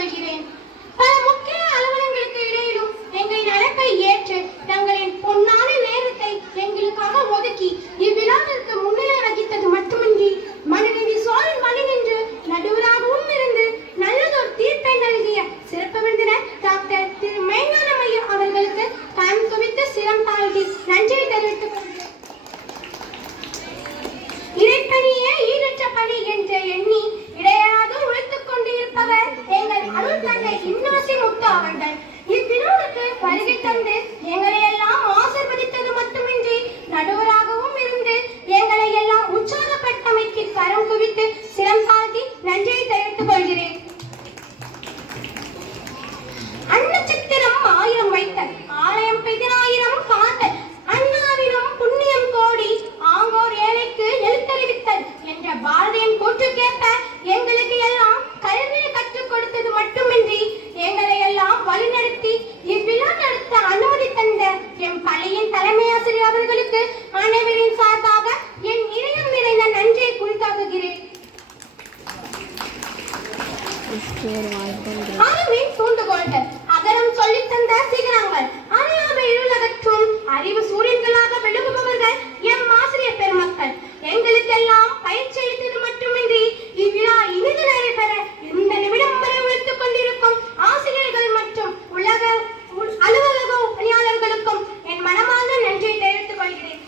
கொள்கிறேன். பல முக்கிய அலுவலங்களுக்கு இடையிலும் எங்களின் அழைப்பை ஏற்று தங்களின் பொன்னான நேரத்தை எங்களுக்காக ஒதுக்கி இவ்விழாவிற்கு முன்னிலை வகித்தது மட்டுமின்றி மனுநீதி சோழன் வழி நின்று நடுவராகவும் இருந்து நல்லதொரு தீர்ப்பை நல்கிய சிறப்பு விருந்தினர் டாக்டர் திரு மெய்ஞானம் ஐயா அவர்களுக்கு கரம் குவித்து சிரம் தாழ்த்தி நன்றியை தெரிவித்துக் கொள்கிறேன். இறைப்பணியே ஈடற்ற பணி என்று எண்ணி இடையராது உழைத்துக் கொண்டிருப்பவர் எங்கள் அருள் தந்தை இன்னாசி முத்து அவர்கள். இவ்விழாவுக்கு வருகை தந்து எங்களை எல்லாம் ஆசீர்வதித்தது மட்டுமின்றி நடுவராகவும் இருந்து எங்களை எல்லாம் உற்சாகப்படுத்தமைக்கு கரம் குவித்து சிரம் தாழ்த்தி நன்றியை தெரிவித்துக் கொள்கிறேன். அன்னச்சித்திரம் 1000 வைத்தல் ஆலயம் 10,000 காத்தல் அண்ணாவிலும் புண்ணியம் கோடி ஆங்கோர் ஏழைக்கு எழுத்தறிவித்தல் என்ற பாரதியின் கூற்றுக்கேற்ப எங்களுக்கு எல்லாம் கல்வியை கற்றுக் கொடுத்தது மட்டுமின்றி எங்களை எல்லாம் வழிநடத்தி இவ்விழா நடத்த அனுமதி தந்த எம் பள்ளியின் தலைமை ஆசிரியர் அவர்களுக்கு அனைவரின் சார்பாக என் இதயம் நிறைந்த நன்றியை குறித்தாக்குகிறேன். அறிவின் தூண்டுகோள்கள் அகரம் சொல்லித் தந்த சிகரங்கள் அறியாமை இருளகற்றும் அறிவு சூரியன்களாக விளங்குபவர்கள் எம் ஆசிரியர் பெருமக்கள். எங்களுக்கெல்லாம் பயிற்சி அளித்தது மட்டுமின்றி இவ்விழா இனிது நடைபெற இந்த நிமிடம் வரை உழைத்துக் கொண்டிருக்கும் ஆசிரியர்கள் மற்றும் அலுவலக பணியாளர்களுக்கும் என் மனமார்ந்த நன்றியை தெரிவித்துக் கொள்கிறேன்.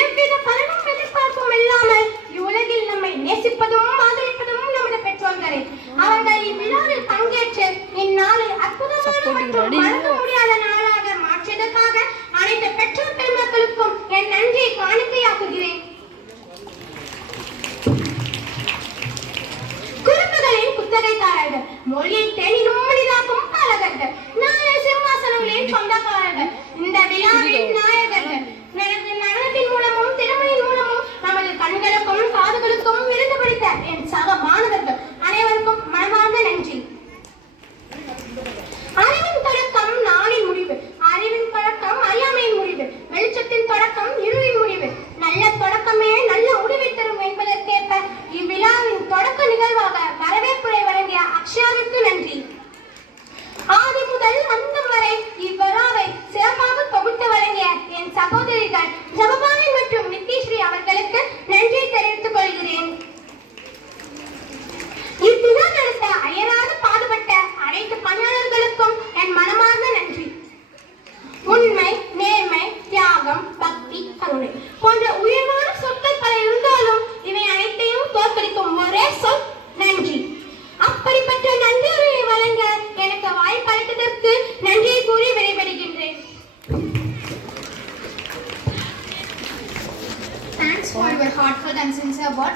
எவ்வித பலனும் எதிர்பார்ப்பும் இல்லாமல் இவ்வுலகில் நம்மை நேசிப்பதும் ஆதரிப்பதும் நமது பெற்றோர்களே. அவர்கள் இவ்விழாவில் பங்கேற்று இந்நாளை அற்புதமான மற்றும் மறக்க முடியாத நாளாக மாற்றியதற்காக அனைத்து பெற்றோர் பெருமக்களுக்கும் என் நன்றியை காணிக்கையாக்குகிறேன். குறிப்புகளின் குத்தகைதாரர்கள் மொழியை தேனினும் மனிதாக்கும் பாலகர்கள் நாளை சிம்மாசனங்களின் சொந்தக்காரர்கள் இந்த விழாவின் நாயகர்கள். நடனத்தின் மூலமும் திறமையின் மூலமும் நமது கண்களுக்கும் காதுகளுக்கும் விருது பிடித்த என் சக மாணவர்கள் அனைவருக்கும் மனமார்ந்த நன்றி. அறிவின் தொடக்கம் நாளின் முடிவு, அறிவின் தொடக்கம் அறியாமையின் முடிவு, வெளிச்சத்தின் தொடக்கம் இருளின் முடிவு, நல்ல தொடக்கமே நல்ல முடிவை தரும் என்பதற்கேற்ப இவ்விழாவின் தொடக்க நிகழ்வாக வரவேற்புரை வழங்கிய அக்ஷயாவிற்கு நன்றி. ஆதி முதல் அந்தம் வரை இவ்விழாவை சிறப்பாக தொகுத்து வழங்கிய என் சகோதரிகள் ஜபபானி மற்றும் நித்யஸ்ரீ அவர்களுக்கு நன்றியை தெரிவித்துக் கொள்கிறேன். இவ்விழா நடத்த அயராது பாடுபட்ட அனைத்து பணியாளர்களுக்கும் என் மனமார்ந்த நன்றி. உண்மை, நேர்மை, தியாகம், பக்தி, கருணை போன்ற உயர்வான சொற்கள் பல இருந்தாலும் இவை அனைத்தையும் தோற்கடிக்கும் ஒரே சொல் நன்றி. அப்படிப்பட்ட நன்றியை வழங்க எனக்கு வாய்ப்பளித்ததற்கு நன்றியை கூறி விடைபெறுகின்றேன். Thanks for your heartfelt and sincere words.